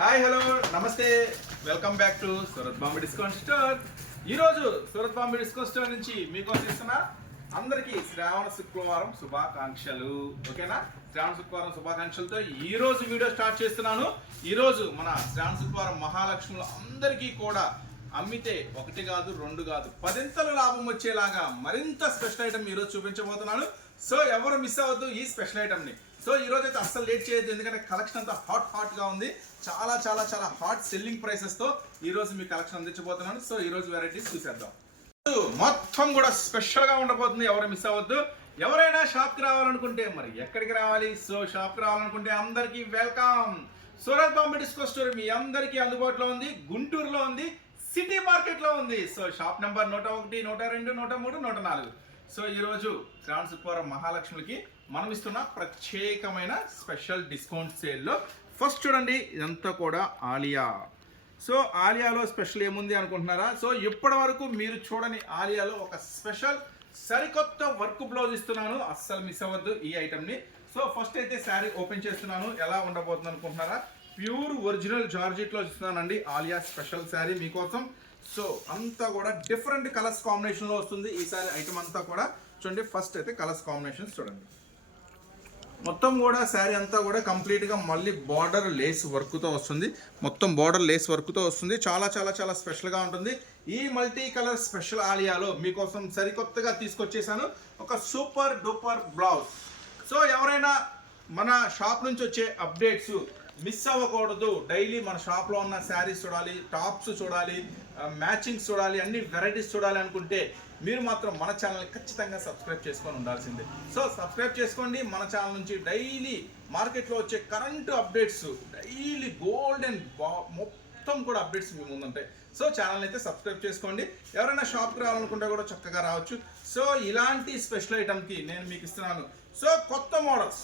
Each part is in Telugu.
హాయ్ హలో నమస్తే welcome back to Surat Bombay discount store. ఈరోజు సూరత్ బాంబే డిస్కౌంట్ స్టోర్ నుంచి మీకోసం ఇస్తున్న అందరికీ శ్రావణ శుక్రవారం శుభాకాంక్షలు. ఓకేనా? శ్రావణ శుక్రవారం శుభాకాంక్షలతో ఈ రోజు వీడియో స్టార్ట్ చేస్తున్నాను. ఈ రోజు మన శ్రావణ శుక్రవారం మహాలక్ష్ములు అందరికీ కూడా అమ్మితే ఒకటి కాదు రెండు కాదు 10 లాభం వచ్చేలాగా మరింత స్పెషల్ ఐటమ్ ఈరోజు చూపించబోతున్నాను. సో ఎవరు మిస్ అవ్వద్దు ఈ స్పెషల్ ఐటమ్ని. సో ఈ రోజు అయితే అస్సలు లేట్ చేయొద్దు, ఎందుకంటే కలెక్షన్ అంతా హాట్ గా ఉంది. చాలా చాలా చాలా హాట్ సెల్లింగ్ ప్రైసెస్ తో ఈ రోజు మీ కలెక్షన్ అందించబోతున్నాను. సో ఈ రోజు వెరైటీస్ చూసేద్దాం. మొత్తం కూడా స్పెషల్ గా ఉండబోతుంది, ఎవరు మిస్ అవ్వద్దు. ఎవరైనా షాప్ కి రావాలనుకుంటే మరి ఎక్కడికి రావాలి? సో షాప్ కి రావాలనుకుంటే అందరికీ welcome. Surat Bombay discount store మీ అందరికీ అందుబాటులో ఉంది. గుంటూరులో ఉంది, సిటీ మార్కెట్ లో ఉంది. So shop number 101, 102, 103, 104. సో ఈరోజు శ్రావణ శుక్రవారం మహాలక్ష్మికి మనం ఇస్తున్న ప్రత్యేకమైన స్పెషల్ డిస్కౌంట్ సేల్లో ఫస్ట్ చూడండి, ఇదంతా కూడా ఆలియా. సో ఆలియాలో స్పెషల్ ఏముంది అనుకుంటున్నారా? సో ఇప్పటి వరకు మీరు చూడని ఆలియాలో ఒక స్పెషల్ సరికొత్త వర్క్ బ్లౌజ్ ఇస్తున్నాను, అస్సలు మిస్ అవ్వద్దు ఈ ఐటమ్ని. సో ఫస్ట్ అయితే శారీ ఓపెన్ చేస్తున్నాను. ఎలా ఉండబోతుంది అనుకుంటున్నారా? ప్యూర్ ఒరిజినల్ జార్జెట్లో ఇస్తున్నానండి ఆలియా స్పెషల్ శారీ మీకోసం. సో అంతా కూడా డిఫరెంట్ కలర్స్ కాంబినేషన్లో వస్తుంది ఈసారి ఐటమ్ అంతా కూడా. చూడండి, ఫస్ట్ అయితే కలర్స్ కాంబినేషన్స్ చూడండి. మొత్తం కూడా శారీ అంతా కూడా కంప్లీట్గా మళ్ళీ బార్డర్ లేస్ వర్క్తో వస్తుంది. మొత్తం బార్డర్ లేస్ వర్క్తో వస్తుంది. చాలా చాలా చాలా స్పెషల్గా ఉంటుంది. ఈ మల్టీ కలర్ స్పెషల్ ఆలియాలో మీకోసం సరికొత్తగా తీసుకొచ్చేసాను ఒక సూపర్ డూపర్ బ్లౌజ్. సో ఎవరైనా మన షాప్ నుంచి వచ్చే అప్డేట్స్ మిస్ అవ్వకూడదు, డైలీ మన షాప్లో ఉన్న శారీస్ చూడాలి, టాప్స్ చూడాలి, మ్యాచింగ్స్ చూడాలి, అన్ని వెరైటీస్ చూడాలి అనుకుంటే మీరు మాత్రం మన ఛానల్ని ఖచ్చితంగా సబ్స్క్రైబ్ చేసుకొని ఉండాల్సిందే. సో సబ్స్క్రైబ్ చేసుకోండి. మన ఛానల్ నుంచి డైలీ మార్కెట్లో వచ్చే కరెంట్ అప్డేట్స్, డైలీ గోల్డెన్ మొత్తం కూడా అప్డేట్స్ మీ ముందుంటాయి. సో ఛానల్ అయితే సబ్స్క్రైబ్ చేసుకోండి. ఎవరైనా షాప్కి రావాలనుకుంటే కూడా చక్కగా రావచ్చు. సో ఇలాంటి స్పెషల్ ఐటమ్కి నేను మీకు ఇస్తున్నాను సో కొత్త మోడల్స్.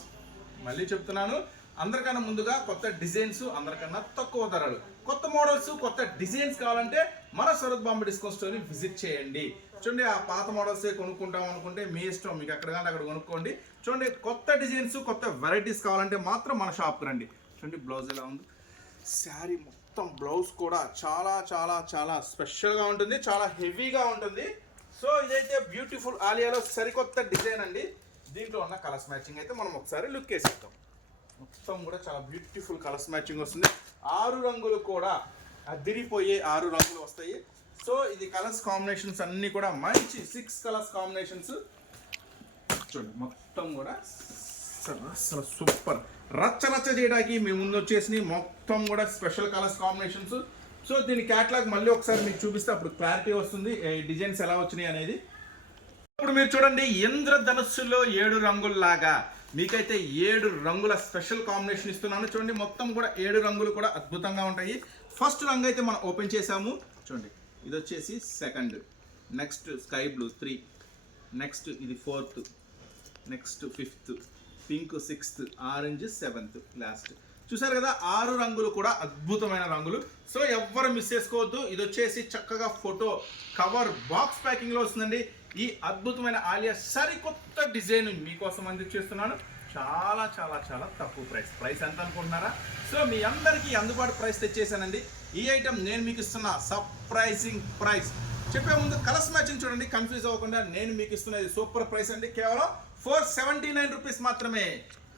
మళ్ళీ చెప్తున్నాను, అందరికన్నా ముందుగా కొత్త డిజైన్స్, అందరికన్నా తక్కువ ధరలు, కొత్త మోడల్స్, కొత్త డిజైన్స్ కావాలంటే మన సూరత్ బాంబే డిస్కౌంట్ స్టోర్ని విజిట్ చేయండి. చూడండి, ఆ పాత మోడల్సే కొనుక్కుంటాం అనుకుంటే మీ ఇష్టం, మీకు ఎక్కడ కానీ అక్కడ కొనుక్కోండి. చూడండి, కొత్త డిజైన్స్, కొత్త వెరైటీస్ కావాలంటే మాత్రం మన షాప్కి రండి. చూడండి బ్లౌజ్ ఎలా ఉంది. శారీ మొత్తం బ్లౌజ్ కూడా చాలా చాలా చాలా స్పెషల్గా ఉంటుంది, చాలా హెవీగా ఉంటుంది. సో ఇదైతే బ్యూటిఫుల్ ఆలియాలో సరికొత్త డిజైన్ అండి. దీంట్లో ఉన్న కలర్స్ మ్యాచింగ్ అయితే మనం ఒకసారి లుక్ వేసేద్దాం. మొత్తం కూడా చాలా బ్యూటిఫుల్ కలర్స్ మ్యాచింగ్ వస్తుంది. 6 రంగులు కూడా అదిరిపోయే 6 రంగులు వస్తాయి. సో ఇది కలర్స్ కాంబినేషన్స్ అన్నీ కూడా మంచి 6 కలర్స్ కాంబినేషన్స్. చూడండి, మొత్తం కూడా అసలు సూపర్ రచ్చ చేయడానికి మీ ముందు వచ్చేసి మొత్తం కూడా స్పెషల్ కలర్స్ కాంబినేషన్స్. సో దీని క్యాటలాగ్ మళ్ళీ ఒకసారి మీకు చూపిస్తే అప్పుడు క్లారిటీ వస్తుంది డిజైన్స్ ఎలా వచ్చినాయి అనేది. ఇప్పుడు మీరు చూడండి, ఇంద్రధనుస్సులో 7 రంగుల్లాగా మీకైతే 7 రంగుల స్పెషల్ కాంబినేషన్ ఇస్తున్నాను. చూడండి, మొత్తం కూడా 7 రంగులు కూడా అద్భుతంగా ఉంటాయి. ఫస్ట్ రంగు అయితే మనం ఓపెన్ చేసాము. చూడండి, ఇది వచ్చేసి second, next sky blue 3, next ఇది 4th, next 5th, pink 6th, orange 7th, last. చూసారు కదా, 6 రంగులు కూడా అద్భుతమైన రంగులు. సో ఎవ్వరు మిస్ చేసుకోవద్దు. ఇది వచ్చేసి చక్కగా ఫోటో కవర్ బాక్స్ ప్యాకింగ్లో వస్తుందండి. ఈ అద్భుతమైన ఆలియా సరికొత్త డిజైన్ మీకోసం అందించేస్తున్నాను. చాలా చాలా చాలా తక్కువ ప్రైస్ ఎంత అనుకుంటున్నారా? సో మీ అందరికీ అందుబాటు ప్రైస్ తెచ్చేసానండి. ఈ ఐటమ్ నేను మీకు ఇస్తున్న సర్ప్రైజింగ్ ప్రైస్. చెప్పే ముందు కలర్స్ మ్యాచింగ్ చూడండి, కన్ఫ్యూజ్ అవ్వకుండా. నేను మీకు ఇస్తున్నది సూపర్ ప్రైస్ అండి. కేవలం 479 రూపీస్ మాత్రమే.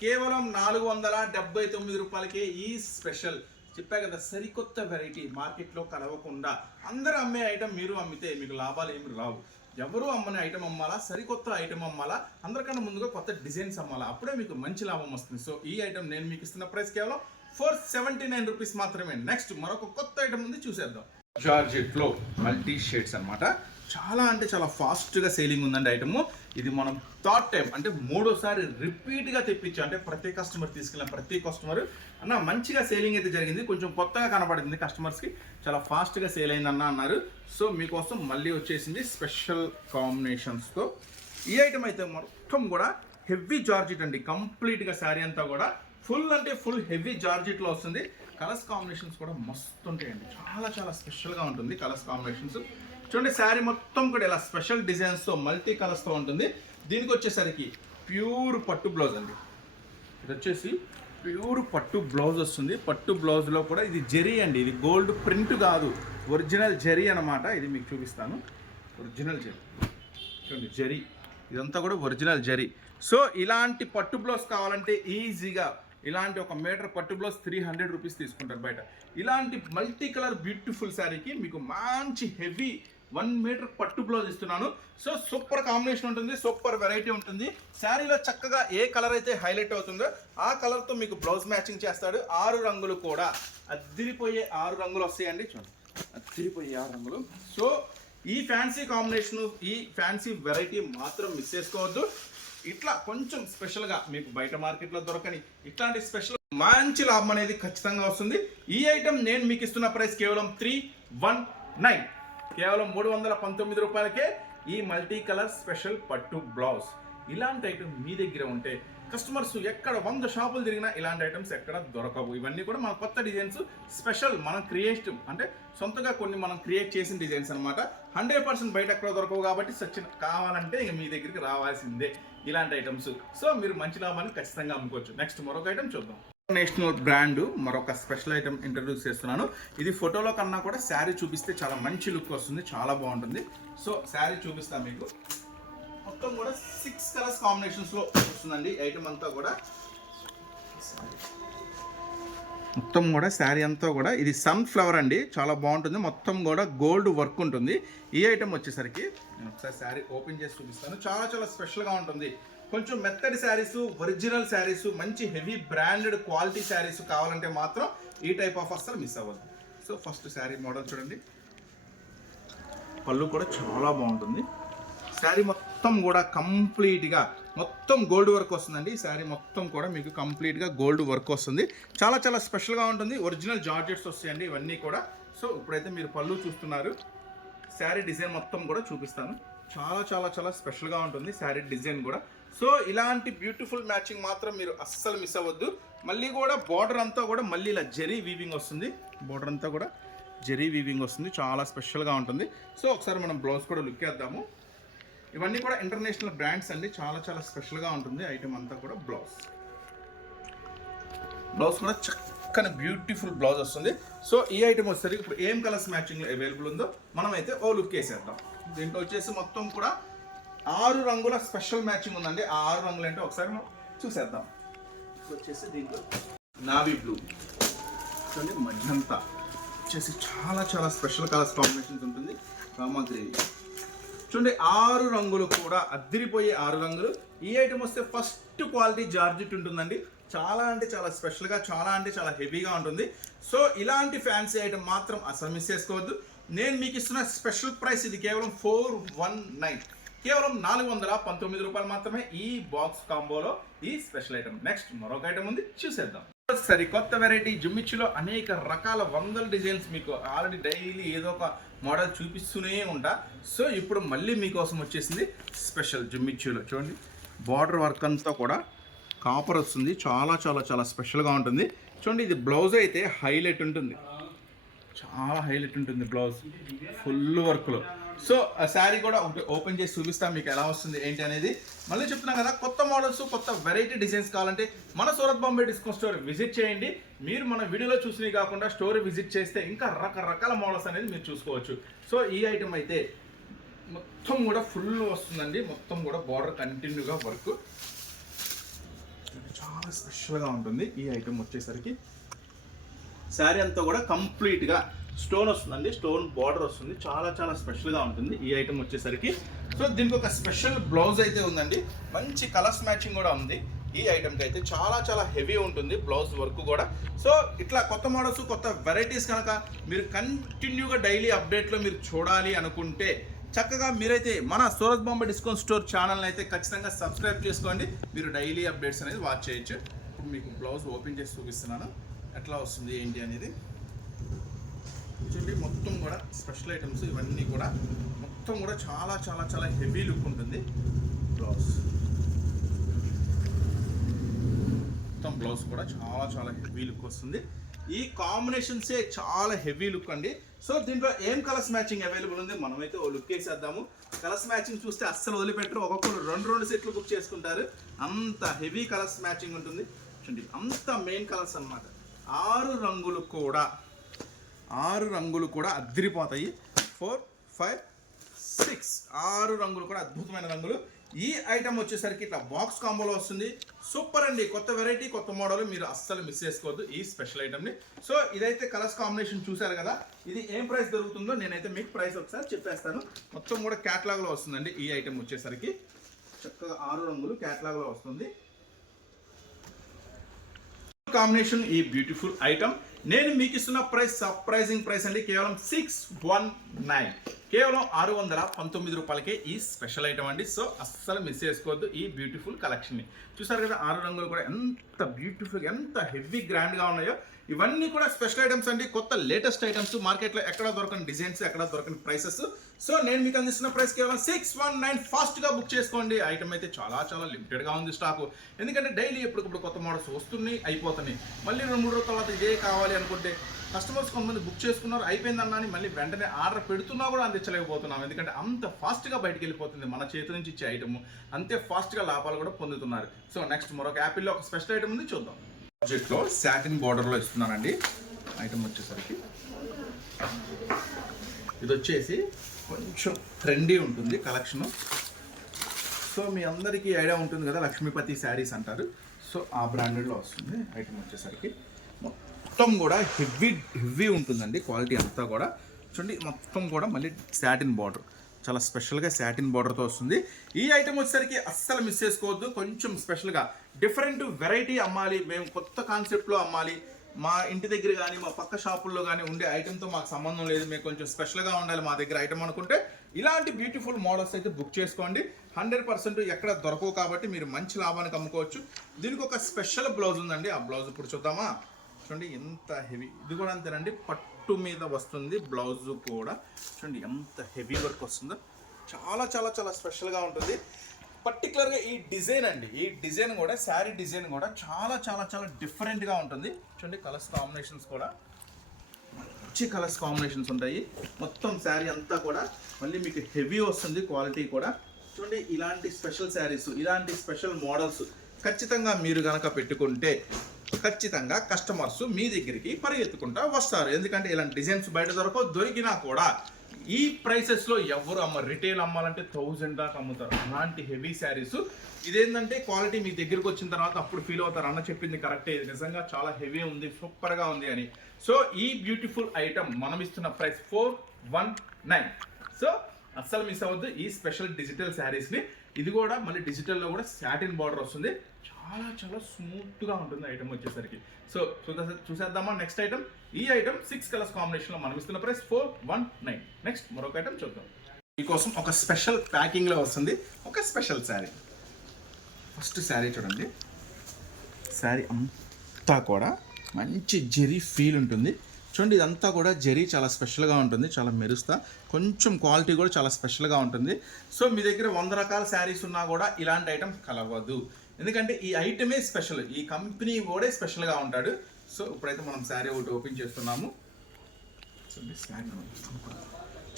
కేవలం 479 రూపాయలకే ఈ స్పెషల్. చెప్పా కదా, సరికొత్త వెరైటీ, మార్కెట్లో కలవకుండా. అందరూ అమ్మే ఐటమ్ మీరు అమ్మితే మీకు లాభాలు ఏమి రావు. ఎవరు అమ్మని ఐటమ్ అమ్మాలా, సరికొత్త ఐటమ్ అమ్మాలా, అందరికన్నా ముందుగా కొత్త డిజైన్స్ అమ్మాలా, అప్పుడే మీకు మంచి లాభం వస్తుంది. సో ఈ ఐటమ్ నేను మీకు ఇస్తున్న ప్రైస్ కేవలం 479 రూపీస్ మాత్రమే. నెక్స్ట్ మరొక కొత్త ఐటమ్ ఉంది, చూసేద్దాం. జార్జెట్లో మల్టీ షేడ్స్ అనమాట. చాలా అంటే చాలా ఫాస్ట్గా సేలింగ్ ఉందండి ఐటమ్. ఇది మనం థర్డ్ టైం అంటే 3వ రిపీట్గా తెప్పించాం. అంటే ప్రతి కస్టమర్ తీసుకెళ్ళిన ప్రతి కస్టమర్ అన్న మంచిగా సేలింగ్ అయితే జరిగింది. కొంచెం కొత్తగా కనబడింది కస్టమర్స్కి, చాలా ఫాస్ట్గా సేల్ అయిందన్న అన్నారు. సో మీకోసం మళ్ళీ వచ్చేసింది స్పెషల్ కాంబినేషన్స్తో. ఈ ఐటమ్ అయితే మొత్తం కూడా హెవీ జార్జెట్ అండి. కంప్లీట్గా శారీ అంతా కూడా ఫుల్ అంటే ఫుల్ హెవీ జార్జెట్లో వస్తుంది. కలర్స్ కాంబినేషన్స్ కూడా మస్తు ఉంటాయండి. చాలా చాలా స్పెషల్గా ఉంటుంది కలర్స్ కాంబినేషన్స్. చూడండి, శారీ మొత్తం కూడా ఇలా స్పెషల్ డిజైన్స్తో మల్టీ కలర్స్తో ఉంటుంది. దీనికి వచ్చేసరికి ప్యూర్ పట్టు బ్లౌజ్ అండి. ఇది వచ్చేసి ప్యూర్ పట్టు బ్లౌజ్ వస్తుంది. పట్టు బ్లౌజ్లో కూడా ఇది జరీ అండి, ఇది గోల్డ్ ప్రింట్ కాదు, ఒరిజినల్ జరీ అనమాట. ఇది మీకు చూపిస్తాను, ఒరిజినల్ జరీ చూడండి, జరీ ఇదంతా కూడా ఒరిజినల్ జరీ. సో ఇలాంటి పట్టు బ్లౌజ్ కావాలంటే ఈజీగా ఇలాంటి 1 మీటర్ పట్టు బ్లౌజ్ 300 రూపీస్ తీసుకుంటారు బయట. ఇలాంటి మల్టీ కలర్ బ్యూటిఫుల్ శారీకి మీకు మంచి హెవీ 1 మీటర్ పట్టు బ్లౌజ్ ఇస్తున్నాను. సో సూపర్ కాంబినేషన్ ఉంటుంది, సూపర్ వెరైటీ ఉంటుంది. శారీలో చక్కగా ఏ కలర్ అయితే హైలైట్ అవుతుందో ఆ కలర్తో మీకు బ్లౌజ్ మ్యాచింగ్ చేస్తాడు. 6 రంగులు కూడా అద్దిరిపోయే 6 రంగులు వస్తాయండి, చూడండి అద్దిరిపోయే 6 రంగులు. సో ఈ ఫ్యాన్సీ కాంబినేషన్, ఈ ఫ్యాన్సీ వెరైటీ మాత్రం మిస్ చేసుకోవద్దు. ఇట్లా కొంచెం స్పెషల్గా మీకు బయట మార్కెట్లో దొరకని ఇట్లాంటి స్పెషల్ మంచి లాభం అనేది ఖచ్చితంగా వస్తుంది. ఈ ఐటమ్ నేను మీకు ఇస్తున్న ప్రైస్ కేవలం 319, కేవలం 319 రూపాయలకే ఈ మల్టీ కలర్ స్పెషల్ పట్టు బ్లౌజ్. ఇలాంటి ఐటమ్ మీ దగ్గర ఉంటే కస్టమర్స్ ఎక్కడ 100 షాపులు తిరిగినా ఇలాంటి ఐటమ్స్ ఎక్కడ దొరకవు. ఇవన్నీ కూడా మన కొత్త డిజైన్స్, స్పెషల్ మనం క్రియేట్ అంటే సొంతగా కొన్ని మనం క్రియేట్ చేసిన డిజైన్స్ అనమాట. 100% బయట ఎక్కడ దొరకవు కాబట్టి కావాలంటే ఇక మీ దగ్గరికి రావాల్సిందే ఇలాంటి ఐటమ్స్. సో మీరు మంచి లాభాన్ని ఖచ్చితంగా అమ్ముకోవచ్చు. నెక్స్ట్ మరొక ఐటమ్ చూద్దాం. నేషనల్ బ్రాండ్ మరొక స్పెషల్ ఐటమ్ ఇంట్రడ్యూస్ చేస్తున్నాను. ఇది ఫోటోలో కన్నా కూడా శారీ చూపిస్తే చాలా మంచి లుక్ వస్తుంది, చాలా బాగుంటుంది. సో శారీ చూపిస్తాను మీకు. మొత్తం కూడా 6 కలర్స్ కాంబినేషన్స్లో వస్తుందండి ఐటమ్ అంతా కూడా. మొత్తం కూడా శారీ అంతా కూడా ఇది సన్ఫ్లవర్ అండి, చాలా బాగుంటుంది. మొత్తం కూడా గోల్డ్ వర్క్ ఉంటుంది. ఈ ఐటమ్ వచ్చేసరికి నేను ఒకసారి శారీ ఓపెన్ చేసి చూపిస్తాను. చాలా చాలా స్పెషల్గా ఉంటుంది. కొంచెం మెత్తడి శారీస్, ఒరిజినల్ శారీస్, మంచి హెవీ బ్రాండెడ్ క్వాలిటీ శారీస్ కావాలంటే మాత్రం ఈ టైప్ ఆఫ్ అస్సలు మిస్ అవ్వదు. సో ఫస్ట్ శారీ మోడల్ చూడండి, పళ్ళు కూడా చాలా బాగుంటుంది. శారీ మొత్తం కూడా కంప్లీట్గా మొత్తం గోల్డ్ వర్క్ వస్తుందండి. శారీ మొత్తం కూడా మీకు కంప్లీట్గా గోల్డ్ వర్క్ వస్తుంది. చాలా చాలా స్పెషల్గా ఉంటుంది. ఒరిజినల్ జార్జెట్స్ వస్తాయండి ఇవన్నీ కూడా. సో ఇప్పుడైతే మీరు పళ్ళు చూస్తున్నారు, శారీ డిజైన్ మొత్తం కూడా చూపిస్తాను. చాలా చాలా చాలా స్పెషల్గా ఉంటుంది శారీ డిజైన్ కూడా. సో ఇలాంటి బ్యూటిఫుల్ మ్యాచింగ్ మాత్రం మీరు అస్సలు మిస్ అవ్వద్దు. మళ్ళీ కూడా బార్డర్ అంతా కూడా మళ్ళీ ఇలా జరీ వీవింగ్ వస్తుంది. బార్డర్ అంతా కూడా జరీ వీవింగ్ వస్తుంది, చాలా స్పెషల్గా ఉంటుంది. సో ఒకసారి మనం బ్లౌజ్ కూడా లుక్ వేద్దాము. ఇవన్నీ కూడా ఇంటర్నేషనల్ బ్రాండ్స్ అండి, చాలా చాలా స్పెషల్గా ఉంటుంది ఐటమ్ అంతా కూడా. బ్లౌజ్ కూడా చక్కని బ్యూటిఫుల్ బ్లౌజ్ వస్తుంది. సో ఈ ఐటమ్ వచ్చేసరికి ఇప్పుడు ఏం కలర్స్ మ్యాచింగ్ అవైలబుల్ ఉందో మనమైతే ఓ లుక్ వేసేద్దాం. దీంట్లో వచ్చేసి మొత్తం కూడా 6 రంగుల స్పెషల్ మ్యాచింగ్ ఉందండి. ఆ 6 రంగులు ఏంటో ఒకసారి మనం చూసేద్దాం. వచ్చేసి దీంట్లో నావీ బ్లూ, మధ్యంతా వచ్చేసి చాలా చాలా స్పెషల్ కలర్స్ కాంబినేషన్స్ ఉంటుంది. రామా గ్రీన్ చూడండి, 6 రంగులు కూడా అద్దిరిపోయే 6 రంగులు. ఈ ఐటమ్ వస్తే ఫస్ట్ క్వాలిటీ జార్జెట్ ఉంటుందండి. చాలా అంటే చాలా స్పెషల్గా, చాలా అంటే చాలా హెవీగా ఉంటుంది. సో ఇలాంటి ఫ్యాన్సీ ఐటమ్ మాత్రం అసలు మిస్ చేసుకోవద్దు. నేను మీకు ఇస్తున్న స్పెషల్ ప్రైస్ ఇది కేవలం 419, కేవలం 419 రూపాయలు మాత్రమే ఈ బాక్స్ కాంబోలో ఈ స్పెషల్ ఐటమ్. నెక్స్ట్ మరొక ఐటమ్ ఉంది, చూసేద్దాం. సరే, కొత్త వెరైటీ జుమ్మిచ్చులో అనేక రకాల 100 డిజైన్స్ మీకు ఆల్రెడీ డైలీ ఏదో ఒక మోడల్ చూపిస్తూనే ఉంటా. సో ఇప్పుడు మళ్ళీ మీకోసం వచ్చేసింది స్పెషల్ జుమ్మిచ్చులో. చూడండి, బార్డర్ వర్క్ అంతా కూడా కాపర్ వస్తుంది, చాలా చాలా చాలా స్పెషల్గా ఉంటుంది. చూడండి, ఇది బ్లౌజ్ అయితే హైలైట్ ఉంటుంది, చాలా హైలైట్ ఉంటుంది బ్లౌజ్ ఫుల్ వర్క్లో. సో ఆ శారీ కూడా ఓపెన్ చేసి చూపిస్తాను మీకు ఎలా వస్తుంది ఏంటి అనేది. మళ్ళీ చెప్తున్నాం కదా, కొత్త మోడల్స్, కొత్త వెరైటీ డిజైన్స్ కావాలంటే మన Surat Bombay discount store visit చేయండి. మీరు మన వీడియోలో చూసినవి కాకుండా స్టోర్ విజిట్ చేస్తే ఇంకా రకరకాల మోడల్స్ అనేది మీరు చూసుకోవచ్చు. సో ఈ ఐటమ్ అయితే మొత్తం కూడా ఫుల్ వస్తుందండి. మొత్తం కూడా బార్డర్ కంటిన్యూగా వర్క్ చాలా స్పెషల్గా ఉంటుంది. ఈ ఐటమ్ వచ్చేసరికి శారీ అంతా కూడా కంప్లీట్గా స్టోన్ వస్తుందండి, స్టోన్ బార్డర్ వస్తుంది, చాలా చాలా స్పెషల్గా ఉంటుంది ఈ ఐటమ్ వచ్చేసరికి. సో దీనికి ఒక స్పెషల్ బ్లౌజ్ అయితే ఉందండి, మంచి కలర్స్ మ్యాచింగ్ కూడా ఉంది. ఈ ఐటమ్కి అయితే చాలా చాలా హెవీ ఉంటుంది బ్లౌజ్ వర్క్ కూడా. సో ఇట్లా కొత్త మోడల్స్, కొత్త వెరైటీస్ కనుక మీరు కంటిన్యూగా డైలీ అప్డేట్లో మీరు చూడాలి అనుకుంటే చక్కగా మీరైతే మన సూరత్ బాంబే డిస్కౌంట్ స్టోర్ ఛానల్ని అయితే ఖచ్చితంగా సబ్స్క్రైబ్ చేసుకోండి. మీరు డైలీ అప్డేట్స్ అనేది వాచ్ చేయొచ్చు. ఇప్పుడు మీకు బ్లౌజ్ ఓపెన్ చేసి చూపిస్తున్నాను ఎట్లా వస్తుంది ఏంటి అనేది. చూడండి, మొత్తం కూడా స్పెషల్ ఐటమ్స్ ఇవన్నీ కూడా మొత్తం కూడా చాలా చాలా చాలా హెవీ లుక్ ఉంటుంది బ్లౌజ్. మొత్తం బ్లౌజ్ కూడా చాలా చాలా హెవీ లుక్ వస్తుంది. ఈ కాంబినేషన్సే చాలా హెవీ లుక్ అండి. సో దీంట్లో ఏం కలర్స్ మ్యాచింగ్ అవైలబుల్ ఉంది మనమైతే ఓ లుక్ వేసేద్దాము. కలర్స్ మ్యాచింగ్ చూస్తే అస్సలు వదిలిపెట్టరు, ఒక్కొక్కరు 2 సెట్లు బుక్ చేసుకుంటారు, అంత హెవీ కలర్స్ మ్యాచింగ్ ఉంటుంది. చూడండి అంత మెయిన్ కలర్స్ అన్నమాట. 6 రంగులు కూడా అద్దరిపోతాయి. 4, 5, 6 6 రంగులు కూడా అద్భుతమైన రంగులు. ఈ ఐటమ్ వచ్చేసరికి ఇట్లా బాక్స్ కాంబోలో వస్తుంది. సూపర్ అండి, కొత్త వెరైటీ, కొత్త మోడల్, మీరు అస్సలు మిస్ చేసుకోవద్దు ఈ స్పెషల్ ఐటమ్ని. సో ఇదైతే కలర్స్ కాంబినేషన్ చూసారు కదా, ఇది ఏం ప్రైస్ దొరుకుతుందో నేనైతే మీకు ప్రైస్ ఒకసారి చెప్పేస్తాను. మొత్తం కూడా క్యాటలాగ్లో వస్తుందండి ఈ ఐటమ్ వచ్చేసరికి. చక్కగా 6 రంగులు క్యాటలాగ్లో వస్తుంది. కాంబినేషన్ ఈ బ్యూటిఫుల్ ఐటమ్ నేను మీకు ఇస్తున్న ప్రైస్ సర్ప్రైజింగ్ ప్రైస్ అండి, కేవలం 619, కేవలం 619 రూపాయలకే ఈ స్పెషల్ ఐటమ్ అండి. సో అస్సలు మిస్ చేసుకోవద్దు ఈ బ్యూటిఫుల్ కలెక్షన్ని. చూసారు కదా 6 రంగులు కూడా ఎంత బ్యూటిఫుల్, ఎంత హెవీ గ్రాండ్గా ఉన్నాయో. ఇవన్నీ కూడా స్పెషల్ ఐటమ్స్ అండి, కొత్త లేటెస్ట్ ఐటమ్స్, మార్కెట్లో ఎక్కడ దొరకని డిజైన్స్, ఎక్కడ దొరకని ప్రైసెస్. సో నేను మీకు అందిస్తున్న ప్రైస్ కేవలం 619. ఫాస్ట్గా బుక్ చేసుకోండి. ఐటమ్ అయితే చాలా చాలా లిమిటెడ్గా ఉంది స్టాకు, ఎందుకంటే డైలీ ఎప్పటికప్పుడు కొత్త మోడల్స్ వస్తున్నాయి, అయిపోతున్నాయి. మళ్ళీ 2-3 రోజుల తర్వాత ఇదే కావాలి అనుకుంటే కస్టమర్స్ కొంతమంది బుక్ చేసుకున్నారు, అయిపోయిందన్నా అని మళ్ళీ వెంటనే ఆర్డర్ పెడుతున్నా కూడా అందించలేకపోతున్నాం, ఎందుకంటే అంత ఫాస్ట్గా బయటకు వెళ్ళిపోతుంది మన చేతి నుంచి ఇచ్చే ఐటమ్. అంతే ఫాస్ట్గా లాభాలు కూడా పొందుతున్నారు. సో నెక్స్ట్ మరొక యాపిల్లో ఒక స్పెషల్ ఐటమ్ ఉంది, చూద్దాం. బడ్జెట్లో సాటిన్ బార్డర్లో ఇస్తున్నానండి ఐటమ్ వచ్చేసరికి. ఇది వచ్చేసి కొంచెం ట్రెండీ ఉంటుంది కలెక్షను. సో మీ అందరికీ ఐడియా ఉంటుంది కదా, లక్ష్మీపతి శారీస్ అంటారు. సో ఆ బ్రాండెడ్లో వస్తుంది ఐటమ్ వచ్చేసరికి. మొత్తం కూడా హెవీ ఉంటుందండి క్వాలిటీ అంతా కూడా. చూడండి మొత్తం కూడా మళ్ళీ సాటిన్ బార్డర్, చాలా స్పెషల్గా సాటిన్ బార్డర్తో వస్తుంది. ఈ ఐటమ్ వచ్చేసరికి అస్సలు మిస్ చేసుకోవద్దు. కొంచెం స్పెషల్గా డిఫరెంట్ వెరైటీ అమ్మాలి, మేము కొత్త కాన్సెప్ట్లో అమ్మాలి, మా ఇంటి దగ్గర కానీ మా పక్క షాపుల్లో కానీ ఉండే ఐటెంతో మాకు సంబంధం లేదు, మేము కొంచెం స్పెషల్గా ఉండాలి మా దగ్గర ఐటమ్ అనుకుంటే ఇలాంటి బ్యూటిఫుల్ మోడల్స్ అయితే బుక్ చేసుకోండి. 100% ఎక్కడ దొరకవు కాబట్టి మీరు మంచి లాభానికి అమ్ముకోవచ్చు. దీనికి ఒక స్పెషల్ బ్లౌజ్ ఉందండి, ఆ బ్లౌజ్ ఇప్పుడు చూద్దామా. చూడండి ఎంత హెవీ, ఇది కూడా అంతేనండి, పట్టు మీద వస్తుంది బ్లౌజ్ కూడా. చూడండి ఎంత హెవీ వర్క్ వస్తుందో, చాలా చాలా చాలా స్పెషల్గా ఉంటుంది. పర్టికులర్గా ఈ డిజైన్ అండి, ఈ డిజైన్ కూడా శారీ డిజైన్ కూడా చాలా చాలా చాలా డిఫరెంట్గా ఉంటుంది. చూడండి కలర్స్ కాంబినేషన్స్ కూడా మంచి కలర్స్ కాంబినేషన్స్ ఉంటాయి. మొత్తం శారీ అంతా కూడా మళ్ళీ మీకు హెవీ వస్తుంది క్వాలిటీ కూడా. చూడండి ఇలాంటి స్పెషల్ శారీస్, ఇలాంటి స్పెషల్ మోడల్స్ ఖచ్చితంగా మీరు కనుక పెట్టుకుంటే ఖచ్చితంగా కస్టమర్స్ మీ దగ్గరికి పరిగెత్తుకుంటా వస్తారు. ఎందుకంటే ఇలాంటి డిజైన్స్ బయట దొరికినా కూడా ఈ ప్రైసెస్లో ఎవరు రిటైల్ అమ్మాలంటే 1000 దాకా అమ్ముతారు అలాంటి హెవీ శారీస్. ఇదేంటంటే క్వాలిటీ మీ దగ్గరికి వచ్చిన తర్వాత అప్పుడు ఫీల్ అవుతారు, అన్న చెప్పింది కరెక్టే, ఇది నిజంగా చాలా హెవీ ఉంది, సూపర్గా ఉంది అని. సో ఈ బ్యూటిఫుల్ ఐటమ్ మనం ఇస్తున్న ప్రైస్ 419. సో అస్సలు మిస్ అవ్వద్దు ఈ స్పెషల్ డిజిటల్ శారీస్ని. ఇది కూడా మళ్ళీ డిజిటల్లో కూడా సాటిన్ బార్డర్ వస్తుంది, చాలా చాలా స్మూత్గా ఉంటుంది ఐటమ్ వచ్చేసరికి. సో చూసేద్దామా నెక్స్ట్ ఐటమ్. ఈ ఐటమ్ 6 కలర్స్ కాంబినేషన్లో మనం ఇస్తున్న ప్రైస్ 419. నెక్స్ట్ మరొక ఐటమ్ చూద్దాం. మీకోసం ఒక స్పెషల్ ప్యాకింగ్లో వస్తుంది ఒక స్పెషల్ శారీ. ఫస్ట్ శారీ చూడండి, శారీ అంతా కూడా మంచి జెరీ ఫీల్ ఉంటుంది. చూడండి ఇదంతా కూడా జెరీ చాలా స్పెషల్గా ఉంటుంది, చాలా మెరుస్తా, కొంచెం క్వాలిటీ కూడా చాలా స్పెషల్గా ఉంటుంది. సో మీ దగ్గర 100 రకాల శారీస్ ఉన్నా కూడా ఇలాంటి ఐటమ్ కలవదు, ఎందుకంటే ఈ ఐటమే స్పెషల్, ఈ కంపెనీ కూడా స్పెషల్గా ఉంటాడు. సో ఇప్పుడైతే మనం శారీ ఒకటి ఓపెన్ చేస్తున్నాము.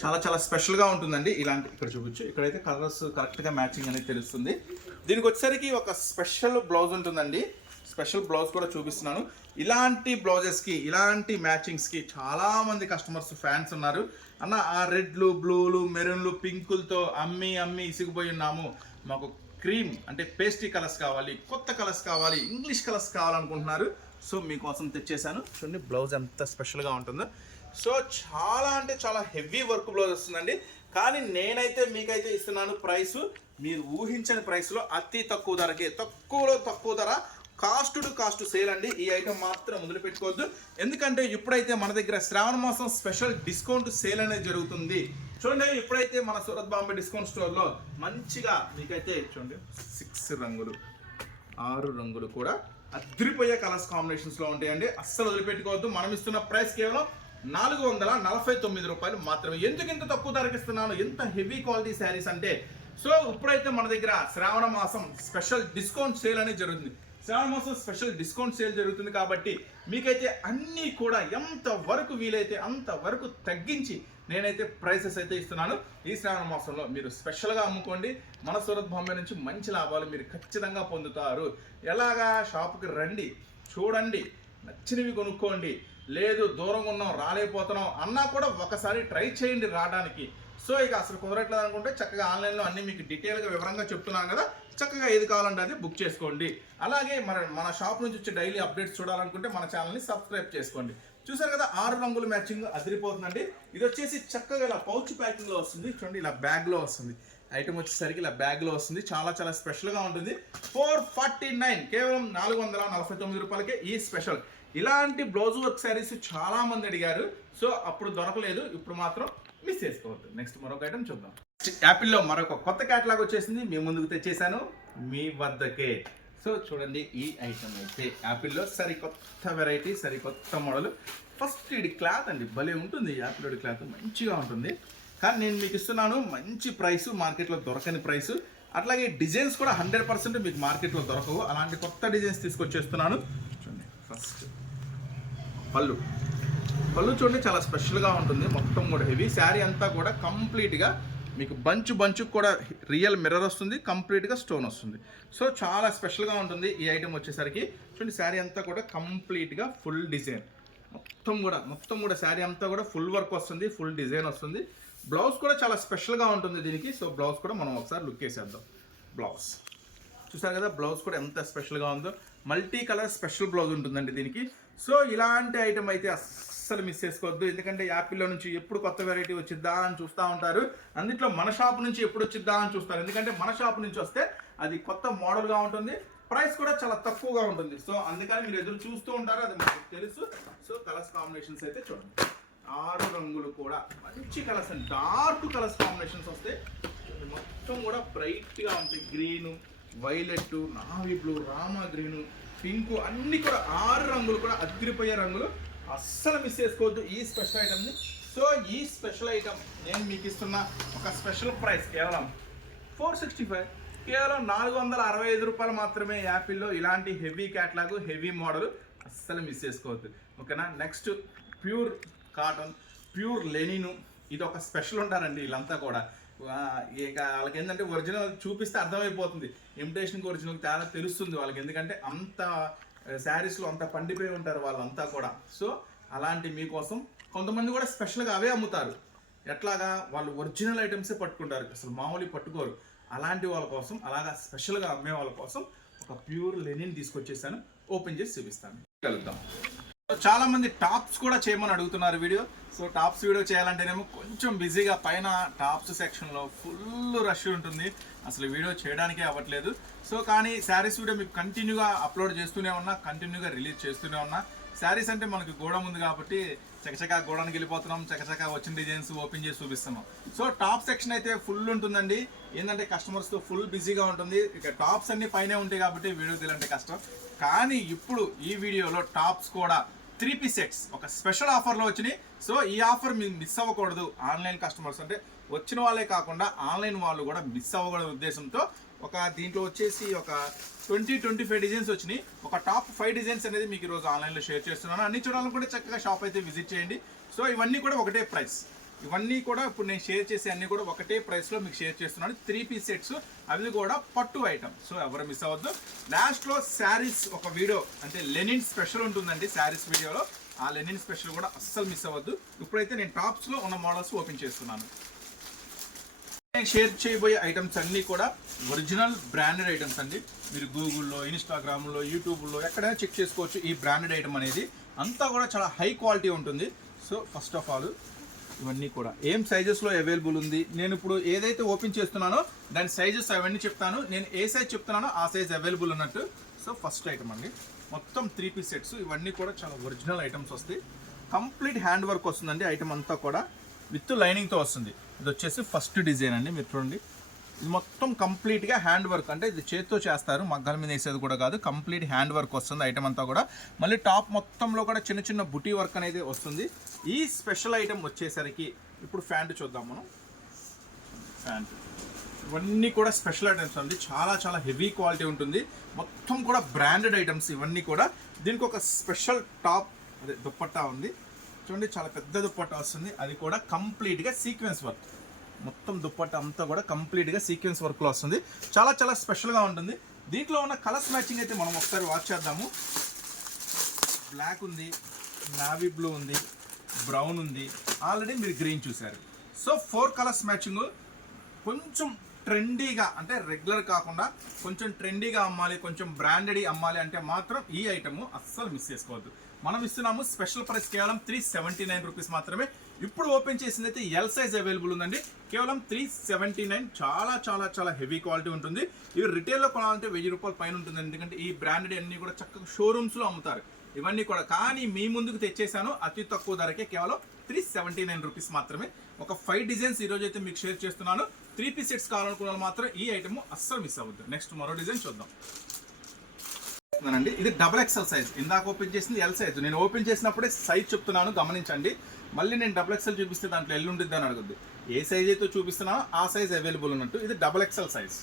చాలా చాలా స్పెషల్గా ఉంటుందండి ఇలాంటి. ఇక్కడ చూపించు, ఇక్కడైతే కలర్స్ కరెక్ట్గా మ్యాచింగ్ అనేది తెలుస్తుంది. దీనికి వచ్చేసరికి ఒక స్పెషల్ బ్లౌజ్ ఉంటుందండి, స్పెషల్ బ్లౌజ్ కూడా చూపిస్తున్నాను. ఇలాంటి బ్లౌజెస్కి, ఇలాంటి మ్యాచింగ్స్కి చాలామంది కస్టమర్స్ ఫ్యాన్స్ ఉన్నారు. అన్న ఆ రెడ్లు, బ్లూలు, మెరూన్లు, పింకులతో అమ్మి ఇసిగిపోయి ఉన్నాము, మాకు క్రీమ్ అంటే పేస్ట్రీ కలర్స్ కావాలి, కొత్త కలర్స్ కావాలి, ఇంగ్లీష్ కలర్స్ కావాలనుకుంటున్నారు. సో మీకోసం తెచ్చేసాను. చూడండి బ్లౌజ్ ఎంత స్పెషల్గా ఉంటుందో. సో చాలా అంటే చాలా హెవీ వర్క్ బ్లౌజ్ వస్తుందండి. కానీ నేనైతే మీకైతే ఇస్తున్నాను ప్రైస్ మీరు ఊహించని ప్రైస్లో, అతి తక్కువ ధరకే, తక్కువలో తక్కువ ధర, కాస్ట్ టు కాస్ట్ సేల్ అండి. ఈ ఐటమ్ మాత్రం మొదలుపెట్టుకోవద్దు, ఎందుకంటే ఇప్పుడైతే మన దగ్గర శ్రావణ మాసం స్పెషల్ డిస్కౌంట్ సేల్ అనేది జరుగుతుంది. చూడండి ఇప్పుడైతే మన సూరత్ బాంబే డిస్కౌంట్ స్టోర్లో మంచిగా మీకైతే చూడండి 6 రంగులు కూడా అదిరిపోయే కలర్స్ కాంబినేషన్స్లో ఉంటాయండి. అస్సలు వదిలిపెట్టుకోవద్దు. మనం ఇస్తున్న ప్రైస్ కేవలం 449 రూపాయలు మాత్రమే. ఎందుకు ఇంత తక్కువ ధరకి ఇస్తున్నాను, ఎంత హెవీ క్వాలిటీ శారీస్ అంటే. సో ఇప్పుడైతే మన దగ్గర శ్రావణ మాసం స్పెషల్ డిస్కౌంట్ సేల్ అనేది జరుగుతుంది. శ్రావణ మాసం స్పెషల్ డిస్కౌంట్ సేల్ జరుగుతుంది కాబట్టి మీకైతే అన్నీ కూడా ఎంత వరకు వీలైతే అంత వరకు తగ్గించి నేనైతే ప్రైసెస్ అయితే ఇస్తున్నాను. ఈ శ్రావణ మాసంలో మీరు స్పెషల్గా అమ్ముకోండి. మన సూరత్ బాంబే నుంచి మంచి లాభాలు మీరు ఖచ్చితంగా పొందుతారు. ఎలాగా? షాప్కి రండి, చూడండి, నచ్చినవి కొనుక్కోండి. లేదు దూరంగా ఉన్నాం రాలేకపోతున్నాం అన్నా కూడా ఒకసారి ట్రై చేయండి రావడానికి. సో ఇక అసలు కుదరట్లేదు అనుకుంటే చక్కగా ఆన్లైన్లో అన్ని మీకు డీటెయిల్గా వివరంగా చెప్తున్నాను కదా, చక్కగా ఏది కావాలంటే అది బుక్ చేసుకోండి. అలాగే మన షాప్ నుంచి వచ్చే డైలీ అప్డేట్స్ చూడాలనుకుంటే మన ఛానల్ని సబ్స్క్రైబ్ చేసుకోండి. చూసారు కదా 6 రంగుల మ్యాచింగ్ అదిరిపోతుందండి. ఇది వచ్చేసి చక్కగా ఇలా పౌచ్ ప్యాకింగ్లో వస్తుంది. చూడండి ఇలా బ్యాగ్లో వస్తుంది. ఐటమ్ వచ్చేసరికి ఇలా బ్యాగ్లో వస్తుంది. చాలా చాలా స్పెషల్గా ఉంటుంది. 449 కేవలం 449 రూపాయలకే ఈ స్పెషల్. ఇలాంటి బ్లౌజ్ వర్క్ శారీస్ చాలా మంది అడిగారు. సో అప్పుడు దొరకలేదు, ఇప్పుడు మాత్రం మిస్ చేసుకోవద్దు. నెక్స్ట్ మరొక ఐటమ్ చూద్దాం. యాపిల్లో మరొక కొత్త క్యాటలాగ్ వచ్చేసింది, మీ ముందుకు తెచ్చేసాను మీ వద్దకే. సో చూడండి ఈ ఐటమ్ అయితే యాపిల్లో సరికొత్త వెరైటీ, సరికొత్త మోడల్. ఫస్ట్ ఇది క్లాత్ అండి, భలే ఉంటుంది. యాపిల్ క్లాత్ మంచిగా ఉంటుంది. కానీ నేను మీకు ఇస్తున్నాను మంచి ప్రైస్, మార్కెట్లో దొరకని ప్రైస్. అట్లాగే డిజైన్స్ కూడా 100% మీకు మార్కెట్లో దొరకవు. అలాంటి కొత్త డిజైన్స్ తీసుకొచ్చేస్తున్నాను. చూడండి ఫస్ట్ పళ్ళు చూడండి చాలా స్పెషల్గా ఉంటుంది. మొత్తం కూడా హెవీ శారీ అంతా కూడా కంప్లీట్గా మీకు బంచు కూడా రియల్ మిర్రర్ వస్తుంది, కంప్లీట్గా స్టోన్ వస్తుంది. సో చాలా స్పెషల్గా ఉంటుంది ఈ ఐటమ్ వచ్చేసరికి. చూడండి శారీ అంతా కూడా కంప్లీట్గా ఫుల్ డిజైన్, మొత్తం కూడా శారీ అంతా కూడా ఫుల్ వర్క్ వస్తుంది, ఫుల్ డిజైన్ వస్తుంది. బ్లౌజ్ కూడా చాలా స్పెషల్గా ఉంటుంది దీనికి. సో బ్లౌజ్ కూడా మనం ఒకసారి లుక్ వేసేద్దాం. బ్లౌజ్ చూసారు కదా, బ్లౌజ్ కూడా ఎంత స్పెషల్గా ఉందో. మల్టీ కలర్ స్పెషల్ బ్లౌజ్ ఉంటుందండి దీనికి. సో ఇలాంటి ఐటమ్ అయితే అస్సలు మిస్ చేసుకోవద్దు. ఎందుకంటే యాపిల్లో నుంచి ఎప్పుడు కొత్త వెరైటీ వచ్చిద్దా అని చూస్తూ ఉంటారు. అందుట్లో మన షాప్ నుంచి ఎప్పుడు వచ్చిద్దా అని చూస్తారు. ఎందుకంటే మన షాప్ నుంచి వస్తే అది కొత్త మోడల్గా ఉంటుంది, ప్రైస్ కూడా చాలా తక్కువగా ఉంటుంది. సో అందుకని మీరు ఎదురు చూస్తూ ఉంటారు, అది మనకు తెలుసు. సో కలర్స్ కాంబినేషన్స్ అయితే చూడండి. 6 రంగులు కూడా మంచి కలర్స్ అండి, డార్క్ కలర్స్ కాంబినేషన్స్ వస్తాయి. మొత్తం కూడా బ్రైట్గా ఉంటాయి. Green, violet, navy blue, Rama green, pink, అన్ని కూడా 6 రంగులు కూడా అదిరిపోయే రంగులు. అస్సలు మిస్ చేసుకోవద్దు ఈ స్పెషల్ ఐటమ్ని. సో ఈ స్పెషల్ ఐటమ్ నేను మీకు ఇస్తున్న ఒక స్పెషల్ ప్రైస్ కేవలం 465, కేవలం 465 రూపాయలు మాత్రమే. యాపిల్లో ఇలాంటి హెవీ క్యాట్లాగ్, హెవీ మోడల్ అస్సలు మిస్ చేసుకోవద్దు. ఓకేనా? Next pure cotton, pure linen. ఇది ఒక స్పెషల్ ఉంటారండి వీళ్ళంతా కూడా. ఇక వాళ్ళకి ఏంటంటే ఒరిజినల్ చూపిస్తే అర్థమైపోతుంది, ఇమిటేషన్కి ఒరిజినల్ తేడా తెలుస్తుంది వాళ్ళకి. ఎందుకంటే అంత శారీస్లో అంత పండిపోయి ఉంటారు వాళ్ళంతా కూడా. సో అలాంటి మీకోసం కొంతమంది కూడా స్పెషల్గా అవే అమ్ముతారు. ఎట్లాగా? వాళ్ళు ఒరిజినల్ ఐటమ్సే పట్టుకుంటారు, అసలు మామూలు పట్టుకోరు. అలాంటి వాళ్ళ కోసం, అలాగా స్పెషల్గా అమ్మే వాళ్ళ కోసం ఒక ప్యూర్ లెనిన్ తీసుకొచ్చేసాను. ఓపెన్ చేసి చూపిస్తాను, కలుద్దాం. చాలా మంది టాప్స్ కూడా చేయమని అడుగుతున్నారు వీడియో. సో టాప్స్ వీడియో చేయాలంటేనేమో కొంచెం బిజీగా, పైన టాప్స్ సెక్షన్లో ఫుల్ రష్ ఉంటుంది, అసలు వీడియో చేయడానికే అవ్వట్లేదు. సో కానీ శారీస్ వీడియో మీకు కంటిన్యూగా అప్లోడ్ చేస్తూనే ఉన్నా, కంటిన్యూగా రిలీజ్ చేస్తూనే ఉన్నా. శారీస్ అంటే మనకి గోడం ఉంది కాబట్టి చకచకా గోడానికి వెళ్ళిపోతున్నాం, చకచకా వచ్చిన డిజైన్స్ ఓపెన్ చేసి చూపిస్తున్నాం. సో టాప్ సెక్షన్ అయితే ఫుల్ ఉంటుందండి. ఏంటంటే కస్టమర్స్తో ఫుల్ బిజీగా ఉంటుంది. ఇక టాప్స్ అన్ని పైనే ఉంటాయి కాబట్టి వీడియో తీయాలంటే కష్టం. కానీ ఇప్పుడు ఈ వీడియోలో టాప్స్ కూడా 3 పీస్ సెట్స్ ఒక స్పెషల్ ఆఫర్లో వచ్చినాయి. సో ఈ ఆఫర్ మీరు మిస్ అవ్వకూడదు. ఆన్లైన్ కస్టమర్స్ అంటే వచ్చిన వాళ్ళే కాకుండా ఆన్లైన్ వాళ్ళు కూడా మిస్ అవ్వకూడదు ఉద్దేశంతో ఒక దీంట్లో వచ్చేసి ఒక 20-25 డిజైన్స్ వచ్చినాయి. ఒక టాప్ 5 డిజైన్స్ అనేది మీకు ఈరోజు ఆన్లైన్లో షేర్ చేస్తున్నాను. అన్ని చూడాలనుకుంటే చక్కగా షాప్ అయితే విజిట్ చేయండి. సో ఇవన్నీ కూడా ఒకటే ప్రైస్. ఇవన్నీ కూడా ఇప్పుడు నేను షేర్ చేసే అన్ని కూడా ఒకటే ప్రైస్లో మీకు షేర్ చేస్తున్నాను. 3 పీస్ సెట్స్, అవి కూడా పట్టు ఐటమ్. సో ఎవరు మిస్ అవ్వద్దు. లాస్ట్లో శారీస్ ఒక వీడియో అంటే లెనిన్ స్పెషల్ ఉంటుందండి శారీస్ వీడియోలో. ఆ లెనిన్ స్పెషల్ కూడా అస్సలు మిస్ అవ్వద్దు. ఇప్పుడైతే నేను టాప్స్లో ఉన్న మోడల్స్ ఓపెన్ చేస్తున్నాను. నేను షేర్ చేయబోయే ఐటమ్స్ అన్నీ కూడా ఒరిజినల్ బ్రాండెడ్ ఐటమ్స్ అండి. మీరు గూగుల్లో, ఇన్స్టాగ్రామ్లో, యూట్యూబ్లో ఎక్కడైనా చెక్ చేసుకోవచ్చు. ఈ బ్రాండెడ్ ఐటమ్ అనేది అంతా కూడా చాలా హై క్వాలిటీ ఉంటుంది. సో ఫస్ట్ ఆఫ్ ఆల్ ఇవన్నీ కూడా ఏం సైజెస్లో అవైలబుల్ ఉంది, నేను ఇప్పుడు ఏదైతే ఓపెన్ చేస్తున్నానో దాని సైజెస్ అవన్నీ చెప్తాను. నేను ఏ సైజ్ చెప్తున్నానో ఆ సైజ్ అవైలబుల్ ఉన్నట్టు. సో ఫస్ట్ ఐటమ్ అండి, మొత్తం 3 పీస్ సెట్స్. ఇవన్నీ కూడా చాలా ఒరిజినల్ ఐటమ్స్ వస్తాయి. కంప్లీట్ హ్యాండ్ వర్క్ వస్తుందండి. ఐటమ్ అంతా కూడా విత్ లైనింగ్తో వస్తుంది. ఇది వచ్చేసి ఫస్ట్ డిజైన్ అండి, మీరు చూడండి. ఇది మొత్తం కంప్లీట్గా హ్యాండ్ వర్క్, అంటే ఇది చేతితో చేస్తారు, మగ్గాల మీద వేసేది కూడా కాదు. కంప్లీట్ హ్యాండ్ వర్క్ వస్తుంది ఐటమ్ అంతా కూడా. మళ్ళీ టాప్ మొత్తంలో కూడా చిన్న చిన్న బుటీ వర్క్ అనేది వస్తుంది. ఈ స్పెషల్ ఐటమ్ వచ్చేసరికి ఇప్పుడు ప్యాంట్ చూద్దాం మనం. ప్యాంట్ ఇవన్నీ కూడా స్పెషల్ ఐటమ్స్ అండి, చాలా చాలా హెవీ క్వాలిటీ ఉంటుంది, మొత్తం కూడా బ్రాండెడ్ ఐటమ్స్ ఇవన్నీ కూడా. దీనికి ఒక స్పెషల్ టాప్ అదే దుప్పట్టా ఉంది చూడండి, చాలా పెద్ద దుప్పట్టా వస్తుంది, అది కూడా కంప్లీట్గా సీక్వెన్స్ వర్క్. మొత్తం దుప్పట్టా అంతా కూడా కంప్లీట్గా సీక్వెన్స్ వర్క్లో వస్తుంది, చాలా చాలా స్పెషల్గా ఉంటుంది. దీంట్లో ఉన్న కలర్స్ మ్యాచింగ్ అయితే మనం ఒకసారి వాచ్ చేద్దాము. బ్లాక్ ఉంది, నావీ బ్లూ ఉంది, బ్రౌన్ ఉంది, ఆల్రెడీ మీరు గ్రీన్ చూసారు. So 4 colours matching. కొంచెం ట్రెండీగా అంటే రెగ్యులర్ కాకుండా కొంచెం ట్రెండీగా అమ్మాలి, కొంచెం బ్రాండెడ్ అమ్మాలి అంటే మాత్రం ఈ ఐటమ్ అస్సలు మిస్ చేసుకోవద్దు. మనం ఇస్తున్నాము స్పెషల్ ప్రైస్ కేవలం 379 రూపీస్ మాత్రమే. ఇప్పుడు ఓపెన్ చేసింది అయితే ఎల్ సైజ్ అవైలబుల్ ఉందండి, కేవలం 379. చాలా చాలా చాలా హెవీ క్వాలిటీ ఉంటుంది. ఇవి రిటైల్లో కొనాలంటే 1000 రూపాయల పైన ఉంటుంది, ఎందుకంటే ఈ బ్రాండెడ్ అన్ని కూడా చక్కగా షోరూమ్స్లో అమ్ముతారు ఇవన్నీ కూడా. కానీ మీ ముందుకు తెచ్చేసాను అతి తక్కువ ధరకే, కేవలం 379 రూపీస్ మాత్రమే. ఒక 5 డిజైన్స్ ఈరోజు అయితే మీకు షేర్ చేస్తున్నాను. 3 పీస్ సెట్స్ కావాలనుకున్న మాత్రం ఈ ఐటమ్ అస్సలు మిస్ అవ్వద్దు. నెక్స్ట్ మరో డిజైన్ చూద్దాం అండి. ఇది డబుల్ ఎక్సెల్ సైజ్, ఇందాక ఓపెన్ చేసింది ఎల్ సైజ్. నేను ఓపెన్ చేసినప్పుడే సైజ్ చెప్తున్నాను, గమనించండి. మళ్ళీ నేను డబుల్ ఎక్సెల్ చూపిస్తే దాంట్లో ఎల్ ఉంటుంది అని అడుగుద్ది. ఏ సైజ్ అయితే చూపిస్తున్నానో ఆ సైజ్ అవైలబుల్ ఉన్నట్టు. ఇది డబుల్ ఎక్సెల్ సైజ్.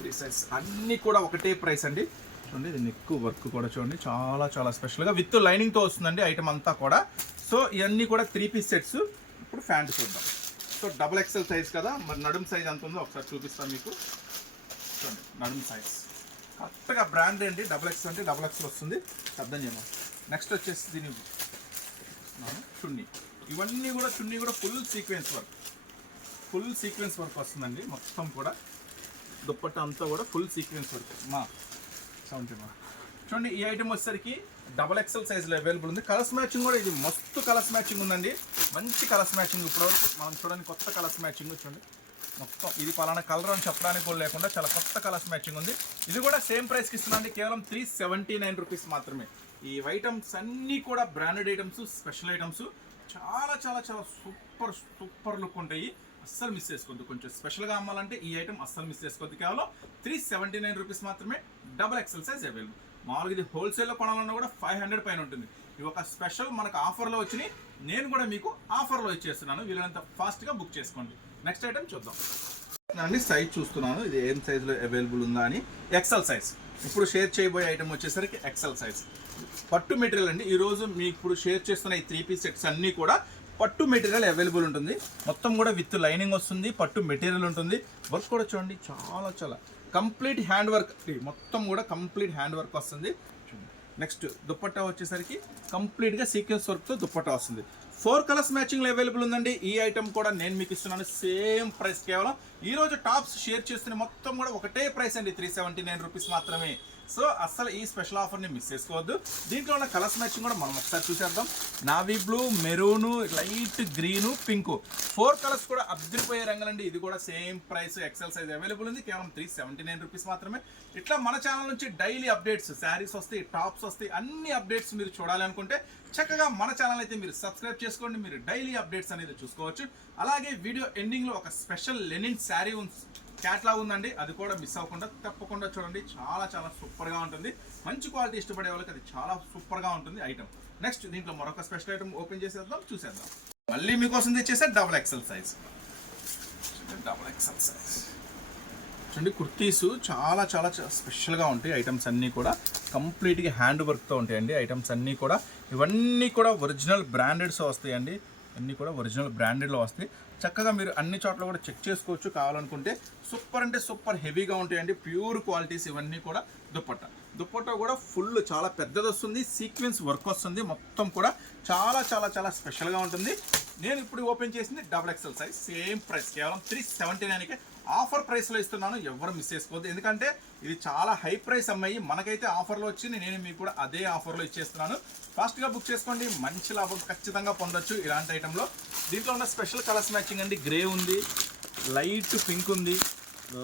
3 సైజ్ అన్నీ కూడా ఒకటే ప్రైస్ అండి. చూడండి, ఇది నెక్ వర్క్ కూడా చూడండి, చాలా చాలా స్పెషల్గా విత్ లైనింగ్తో వస్తుందండి ఐటమ్ అంతా కూడా. సో ఇవన్నీ కూడా 3 పీస్ సెట్స్. ఇప్పుడు ప్యాంట్ చూద్దాం. సో డబుల్ ఎక్సెల్ సైజ్ కదా, మరి నడుము సైజ్ ఎంత ఉందో ఒకసారి చూపిస్తాను మీకు. చూడండి నడుము సైజ్ కరెక్ట్గా బ్రాండ్ అండి. డబుల్ ఎక్స్ అంటే డబుల్ ఎక్స్ఎల్ వస్తుంది, అర్థం చేయమా. నెక్స్ట్ వచ్చేసి దీని చున్నీ. ఇవన్నీ కూడా చున్నీ కూడా ఫుల్ సీక్వెన్స్ వర్క్ వస్తుందండి మొత్తం కూడా. దుప్పట్ట అంతా కూడా ఫుల్ సీక్వెన్స్ వర్క్. సౌండ్ చూడండి, ఈ ఐటమ్ వచ్చేసరికి డబల్ ఎక్సెల్ సైజ్లో అవైలబుల్ ఉంది. కలర్స్ మ్యాచింగ్ కూడా ఇది మస్తు కలర్స్ మ్యాచింగ్ ఉందండి, మంచి కలర్స్ మ్యాచింగ్. ఇప్పటివరకు మనం చూడండి కొత్త కలర్స్ మ్యాచింగ్ చూడండి, మొత్తం ఇది పలానా కలర్ అని చెప్పడానికి కూడా లేకుండా చాలా కొత్త కలర్స్ మ్యాచింగ్ ఉంది. ఇది కూడా సేమ్ ప్రైస్కి ఇస్తున్నాండి, కేవలం 379 రూపీస్ మాత్రమే. ఈ ఐటమ్స్ అన్నీ కూడా బ్రాండెడ్ ఐటమ్స్, స్పెషల్ ఐటమ్స్, చాలా చాలా చాలా సూపర్ లుక్ ఉంటాయి. అస్సలు మిస్ చేసుకోవద్దు. కొంచెం స్పెషల్గా అమ్మాలంటే ఈ ఐటమ్ అస్సలు మిస్ చేసుకోవద్దు. కేవలం 379 రూపీస్ మాత్రమే. Double XL size available. మామూలుగా ఇది హోల్సేల్లో కొనాలన్నా కూడా 500 పైన ఉంటుంది. ఇవి ఒక స్పెషల్ మనకు ఆఫర్లో వచ్చినాయి, నేను కూడా మీకు ఆఫర్లో ఇచ్చేస్తున్నాను. వీళ్ళంత ఫాస్ట్గా బుక్ చేసుకోండి. నెక్స్ట్ ఐటమ్ చూద్దాం అండి. సైజ్ చూస్తున్నాను, ఇది ఏం సైజులో అవైలబుల్ ఉందా అని. XL size. ఇప్పుడు షేర్ చేయబోయే ఐటమ్ వచ్చేసరికి ఎక్సెల్ సైజ్. పట్టు మెటీరియల్ అండి. ఈరోజు మీకు ఇప్పుడు షేర్ చేస్తున్న ఈ 3 పీస్ సెట్స్ అన్నీ కూడా పట్టు మెటీరియల్ అవైలబుల్ ఉంటుంది. మొత్తం కూడా విత్ లైనింగ్ వస్తుంది, పట్టు మెటీరియల్ ఉంటుంది. వర్క్ కూడా చూడండి, చాలా చాలా కంప్లీట్ హ్యాండ్ వర్క్. మొత్తం కూడా కంప్లీట్ హ్యాండ్ వర్క్ వస్తుంది. నెక్స్ట్ దుప్పట్టా వచ్చేసరికి కంప్లీట్గా సీక్వెన్స్ వర్క్తో దుప్పట్టా వస్తుంది. 4 కలర్స్ మ్యాచింగ్లో అవైలబుల్ ఉందండి. ఈ ఐటమ్ కూడా నేను మీకు ఇస్తున్నాను సేమ్ ప్రైస్. కేవలం ఈరోజు టాప్స్ షేర్ చేస్తున్న మొత్తం కూడా ఒకటే ప్రైస్ అండి, 379 రూపీస్ మాత్రమే. సో అస్సలు ఈ స్పెషల్ ఆఫర్ని మిస్ చేసుకోవద్దు. దీంట్లో ఉన్న కలర్స్ మ్యాచింగ్ కూడా మనం ఒకసారి చూసేద్దాం. Navy blue, maroon, light green, pink, 4 colours కూడా అద్దరిపోయే రంగులండి. ఇది కూడా same price, XL size available ఉంది, కేవలం 379 రూపీస్ మాత్రమే. ఇట్లా మన ఛానల్ నుంచి డైలీ అప్డేట్స్, శారీస్ వస్తాయి, టాప్స్ వస్తాయి, అన్ని అప్డేట్స్ మీరు చూడాలి అనుకుంటే చక్కగా మన ఛానల్ అయితే మీరు సబ్స్క్రైబ్ చేసుకోండి. మీరు డైలీ అప్డేట్స్ అనేది చూసుకోవచ్చు. అలాగే వీడియో ఎండింగ్లో ఒక స్పెషల్ లెనిన్ శారీ క్యాట్లాగ్ ఉందండి, అది కూడా మిస్ అవ్వకుండా తప్పకుండా చూడండి. చాలా చాలా సూపర్గా ఉంటుంది. మంచి క్వాలిటీ ఇష్టపడే వాళ్ళకి అది చాలా సూపర్గా ఉంటుంది ఐటమ్. నెక్స్ట్ దీంట్లో మరొక స్పెషల్ ఐటమ్ ఓపెన్ చేసేద్దాం, చూసేద్దాం. మళ్ళీ మీకోసం తెచ్చేసే డబుల్ ఎక్సెల్ సైజ్. చూడండి కుర్తీస్ చాలా చాలా స్పెషల్గా ఉంటాయి. ఐటమ్స్ అన్నీ కూడా కంప్లీట్గా హ్యాండ్ వర్క్తో ఉంటాయండి. ఐటమ్స్ అన్నీ కూడా ఇవన్నీ కూడా ఒరిజినల్ బ్రాండెడ్స్ వస్తాయండి. అన్నీ కూడా ఒరిజినల్ బ్రాండెడ్లో వస్తాయి. చక్కగా మీరు అన్ని చోట్ల కూడా చెక్ చేసుకోవచ్చు కావాలనుకుంటే. సూపర్ అంటే సూపర్ హెవీగా ఉంటాయండి, ప్యూర్ క్వాలిటీస్ ఇవన్నీ కూడా. దుప్పట్టా కూడా ఫుల్ చాలా పెద్దది వస్తుంది, సీక్వెన్స్ వర్క్ వస్తుంది, మొత్తం కూడా చాలా చాలా చాలా స్పెషల్గా ఉంటుంది. నేను ఇప్పుడు ఓపెన్ చేసింది double XL size, same price, కేవలం 379కే ఆఫర్ ప్రైస్లో ఇస్తున్నాను. ఎవరు మిస్ చేసుకోవద్దు, ఎందుకంటే ఇది చాలా హై ప్రైస్ అమ్మాయి. మనకైతే ఆఫర్లో వచ్చింది, నేను మీకు కూడా అదే ఆఫర్లో ఇచ్చేస్తున్నాను. ఫాస్ట్గా బుక్ చేసుకోండి, మంచి లాభం ఖచ్చితంగా పొందొచ్చు ఇలాంటి ఐటెంలో. దీంట్లో ఉన్న స్పెషల్ కలర్స్ మ్యాచింగ్ అండి, గ్రే ఉంది, లైట్ పింక్ ఉంది,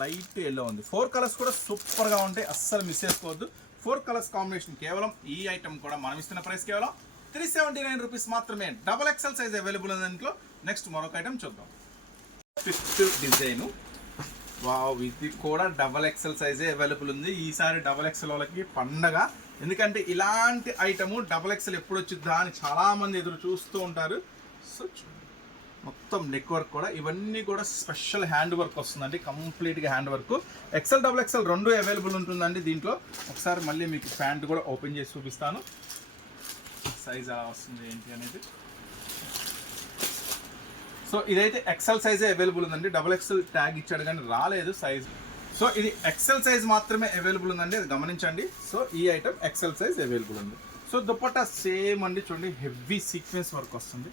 లైట్ ఎల్లో ఉంది. 4 కలర్స్ కూడా సూపర్గా ఉంటాయి, అస్సలు మిస్ చేసుకోవద్దు. 4 కలర్స్ కాంబినేషన్. కేవలం ఈ ఐటమ్ కూడా మనం ఇస్తున్న ప్రైస్ కేవలం 379 రూపీస్ మాత్రమే. డబల్ ఎక్సెల్ సైజ్ అవైలబుల్ ఉంది దాంట్లో. నెక్స్ట్ మరొక ఐటమ్ చూద్దాం. 5th design. వావ్, ఇది కూడా డబల్ ఎక్సెల్ సైజే అవైలబుల్ ఉంది. ఈసారి డబల్ ఎక్సెల్ వాళ్ళకి పండగ, ఎందుకంటే ఇలాంటి ఐటము డబల్ ఎక్సెల్ ఎప్పుడు వచ్చిద్దా అని చాలామంది ఎదురు చూస్తూ ఉంటారు. సో మొత్తం నెక్ వర్క్ కూడా ఇవన్నీ కూడా స్పెషల్ హ్యాండ్ వర్క్ వస్తుందండి, కంప్లీట్గా hand work. XL double XL రెండు అవైలబుల్ ఉంటుందండి దీంట్లో. ఒకసారి మళ్ళీ మీకు ప్యాంట్ కూడా ఓపెన్ చేసి చూపిస్తాను, సైజ్ ఎలా వస్తుంది ఏంటి అనేది. సో ఇదైతే ఎక్సెల్ సైజే అవైలబుల్ ఉందండి, డబుల్ ఎక్సెల్ ట్యాగ్ ఇచ్చాడు కానీ రాలేదు సైజ్. సో ఇది ఎక్సెల్ సైజ్ మాత్రమే అవైలబుల్ ఉందండి, అది గమనించండి. సో ఈ ఐటమ్ ఎక్సెల్ సైజ్ అవైలబుల్ ఉంది. సో దుపట్టా సేమ్ అండి, చూడండి హెవీ సీక్వెన్స్ వర్క్ వస్తుంది,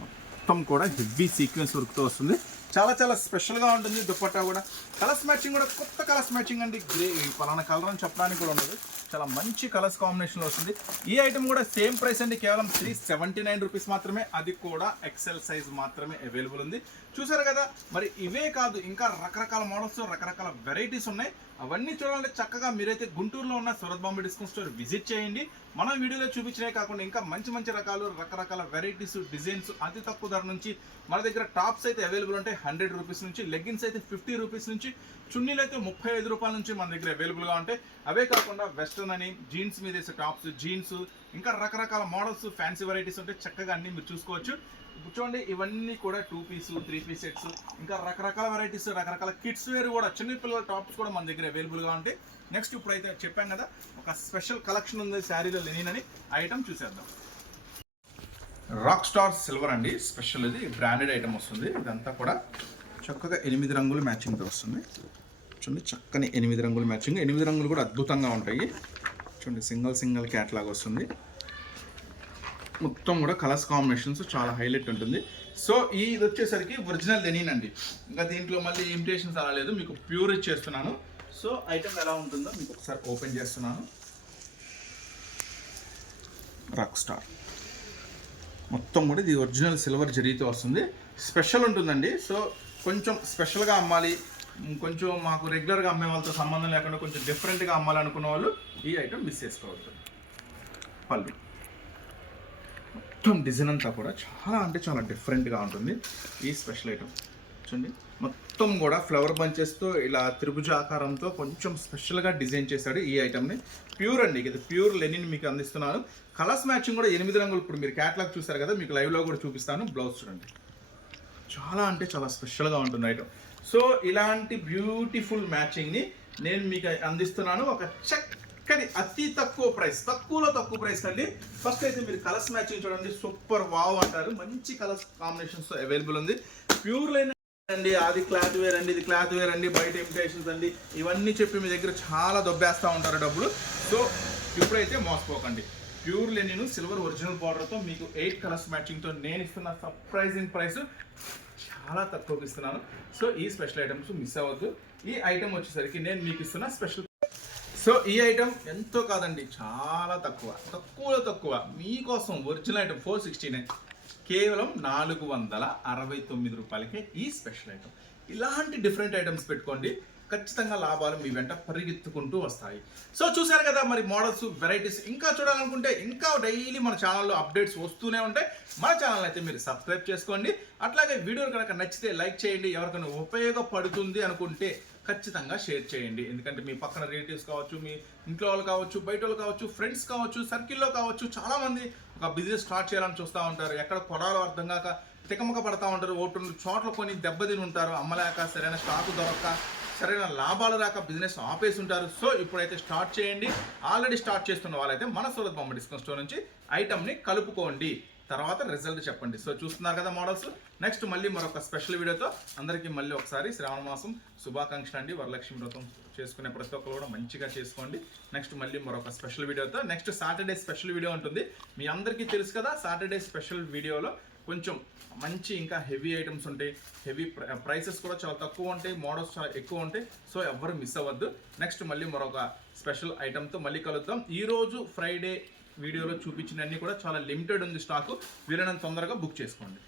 మొత్తం కూడా హెవీ సీక్వెన్స్ వర్క్తో వస్తుంది. చాలా చాలా స్పెషల్గా ఉంటుంది దుపట్టా కూడా. కలర్స్ మ్యాచింగ్ కూడా కొత్త కలర్స్ మ్యాచింగ్ అండి, గ్రే పలానా కలర్ అని చెప్పడానికి కూడా ఉండదు, చాలా మంచి కలర్స్ కాంబినేషన్లో వస్తుంది. ఈ ఐటమ్ కూడా సేమ్ ప్రైస్ అండి, కేవలం 379 రూపీస్ మాత్రమే, అది కూడా ఎక్సెల్ సైజ్ మాత్రమే అవైలబుల్ ఉంది. చూసారు కదా, మరి ఇవే కాదు ఇంకా రకరకాల మోడల్స్ రకరకాల వెరైటీస్ ఉన్నాయి. అవన్నీ చూడాలంటే చక్కగా మీరైతే గుంటూరులో ఉన్న Surat Bombay discount store visit చేయండి. మనం వీడియోలో చూపించినే కాకుండా ఇంకా మంచి మంచి రకాలు రకరకాల వెరైటీస్ డిజైన్స్ అతి తక్కువ ధర నుంచి మన దగ్గర టాప్స్ అయితే అవైలబుల్ ఉంటాయి 100 రూపీస్ నుంచి, లెగ్గిన్స్ అయితే 50 రూపీస్ నుంచి, చున్నీలు అయితే 35 రూపాయల నుంచి మన దగ్గర అవైలబుల్గా ఉంటాయి. అవే కాకుండా వెస్ట్రన్ అని జీన్స్ మీద వేసే టాప్స్, జీన్స్, ఇంకా రకరకాల మోడల్స్ ఫ్యాన్సీ వెరైటీస్ ఉంటాయి, చక్కగా అన్ని మీరు చూసుకోవచ్చు. చూడండి ఇవన్నీ కూడా 2 పీస్ 3 పీస్ సెట్స్, ఇంకా రకరకాల వెరైటీస్ రకరకాల కిడ్స్ వేర్ కూడా, చిన్నపిల్లల టాప్స్ కూడా మన దగ్గర అవైలబుల్గా ఉంటాయి. నెక్స్ట్ ఇప్పుడైతే చెప్పాం కదా ఒక స్పెషల్ కలెక్షన్ ఉంది శారీలో లెనిన్ అని, ఐటమ్ చూసేద్దాం. రాక్ స్టార్ సిల్వర్ అండి, స్పెషల్ ఇది బ్రాండెడ్ ఐటమ్ వస్తుంది. ఇదంతా కూడా చక్కగా 8 రంగులు మ్యాచింగ్తో వస్తుంది. చూడండి చక్కని 8 రంగులు మ్యాచింగ్, 8 రంగులు కూడా అద్భుతంగా ఉంటాయి. చూడండి సింగిల్ క్యాట్లాగ్ వస్తుంది, మొత్తం కూడా కలర్స్ కాంబినేషన్స్ చాలా హైలైట్ ఉంటుంది. సో ఇది వచ్చేసరికి ఒరిజినల్ లెనిన్ అండి, ఇంకా దీంట్లో మళ్ళీ ఇమిటేషన్స్ అలా లేదు, మీకు ప్యూర్ ఇచ్చేస్తున్నాను. సో ఐటమ్ ఎలా ఉంటుందో మీకు ఒకసారి ఓపెన్ చేస్తున్నాను. రాక్ స్టార్ మొత్తం కూడా ఇది ఒరిజినల్ సిల్వర్ జరీతో వస్తుంది, స్పెషల్ ఉంటుందండి. సో కొంచెం స్పెషల్గా అమ్మాలి, కొంచెం మాకు రెగ్యులర్గా అమ్మే వాళ్ళతో సంబంధం లేకుండా కొంచెం డిఫరెంట్గా అమ్మాలి అనుకున్న వాళ్ళు ఈ ఐటమ్ మిస్ చేసుకోవద్దు. పళ్ళు మొత్తం డిజైన్ అంతా కూడా చాలా అంటే చాలా డిఫరెంట్గా ఉంటుంది ఈ స్పెషల్ ఐటమ్. చూడండి మొత్తం కూడా ఫ్లవర్ బంచెస్తో ఇలా త్రిభుజ ఆకారంతో కొంచెం స్పెషల్గా డిజైన్ చేశాడు ఈ ఐటమ్ని. ప్యూర్ అండి, ఇది ప్యూర్ లెనిన్ మీకు అందిస్తున్నాను. కలర్స్ మ్యాచింగ్ కూడా 8 రంగులు, ఇప్పుడు మీరు క్యాట్లాగ్ చూసారు కదా, మీకు లైవ్లో కూడా చూపిస్తాను. బ్లౌజ్ చూడండి చాలా అంటే చాలా స్పెషల్గా ఉంటుంది ఐటమ్. సో ఇలాంటి బ్యూటిఫుల్ మ్యాచింగ్ని నేను మీకు అందిస్తున్నాను ఒక చక్కని అతి తక్కువ ప్రైస్, తక్కువలో తక్కువ ప్రైస్ అండి. ఫస్ట్ అయితే మీరు కలర్స్ మ్యాచింగ్ చూడండి, సూపర్ వావ్ అంటారు, మంచి కలర్స్ కాంబినేషన్స్ అవైలబుల్ ఉంది. ప్యూర్ లైన్ అండి, అది క్లాత్ వేర్ అండి, ఇది క్లాత్ వేర్ అండి, బయట ఇమిటేషన్స్ అండి, ఇవన్నీ చెప్పి మీ దగ్గర చాలా దొబ్బేస్తూ ఉంటారు డబ్బులు. సో ఇప్పుడైతే మోసపోకండి, ప్యూర్ లెనిన్ సిల్వర్ ఒరిజినల్ బార్డర్తో మీకు 8 కలర్స్ మ్యాచింగ్తో నేను ఇస్తున్న సర్ప్రైజింగ్ ప్రైస్ చాలా తక్కువకి ఇస్తున్నాను. సో ఈ స్పెషల్ ఐటమ్స్ మిస్ అవ్వద్దు. ఈ ఐటమ్ వచ్చేసరికి నేను మీకు ఇస్తున్న స్పెషల్. సో ఈ ఐటమ్ ఎంతో కాదండి, చాలా తక్కువలో తక్కువ మీకోసం ఒరిజినల్ ఐటమ్ 469, కేవలం 469 రూపాయలకే ఈ స్పెషల్ ఐటమ్. ఇలాంటి డిఫరెంట్ ఐటమ్స్ పెట్టుకోండి, ఖచ్చితంగా లాభాలు మీ వెంట పరిగెత్తుకుంటూ వస్తాయి. సో చూసారు కదా, మరి మోడల్స్ వెరైటీస్ ఇంకా చూడాలనుకుంటే ఇంకా డైలీ మన ఛానల్లో అప్డేట్స్ వస్తూనే ఉంటాయి. మన ఛానల్ అయితే మీరు సబ్స్క్రైబ్ చేసుకోండి. అట్లాగే వీడియో కనుక నచ్చితే లైక్ చేయండి, ఎవరికైనా ఉపయోగపడుతుంది అనుకుంటే ఖచ్చితంగా షేర్ చేయండి. ఎందుకంటే మీ పక్కన రిలేటివ్స్ కావచ్చు, మీ ఇంట్లో వాళ్ళు కావచ్చు, బయట వాళ్ళు కావచ్చు, ఫ్రెండ్స్ కావచ్చు, సర్కిల్లో కావచ్చు, చాలామంది ఒక బిజినెస్ స్టార్ట్ చేయాలని చూస్తూ ఉంటారు. ఎక్కడ కొడాలో అర్థం కాక తికమక పడతా ఉంటారు, ఒకటి చోట్ల కొని దెబ్బతిని ఉంటారు, అమ్మలేక సరైన స్టాక్ దొరక్క సరైన లాభాలు రాక బిజినెస్ ఆపేసి ఉంటారు. సో ఇప్పుడైతే స్టార్ట్ చేయండి. ఆల్రెడీ స్టార్ట్ చేస్తున్న వాళ్ళైతే మన సూరత్ బాంబే డిస్కౌంట్ స్టోర్ నుంచి ఐటమ్ని కలుపుకోండి, తర్వాత రిజల్ట్ చెప్పండి. సో చూస్తున్నారు కదా మోడల్స్. నెక్స్ట్ మళ్ళీ మరొక స్పెషల్ వీడియోతో అందరికీ మళ్ళీ ఒకసారి శ్రావణ మాసం శుభాకాంక్షలు అండి. వరలక్ష్మి వ్రతం చేసుకునే ప్రతి ఒక్కరు కూడా మంచిగా చేసుకోండి. నెక్స్ట్ మళ్ళీ మరొక స్పెషల్ వీడియోతో, నెక్స్ట్ సాటర్డే స్పెషల్ వీడియో ఉంటుంది. మీ అందరికీ తెలుసు కదా, సాటర్డే స్పెషల్ వీడియోలో కొంచెం మంచి ఇంకా హెవీ ఐటమ్స్ ఉంటాయి, హెవీ ప్రైసెస్ కూడా చాలా తక్కువ ఉంటాయి, మోడల్స్ చాలా ఎక్కువ ఉంటాయి. సో ఎవ్వరు మిస్ అవ్వద్దు. నెక్స్ట్ మళ్ళీ మరొక స్పెషల్ ఐటమ్తో మళ్ళీ కలుద్దాం. ఈరోజు ఫ్రైడే వీడియోలో చూపించినవన్నీ కూడా చాలా లిమిటెడ్ ఉంది స్టాకు, వీలైనంత తొందరగా బుక్ చేసుకోండి.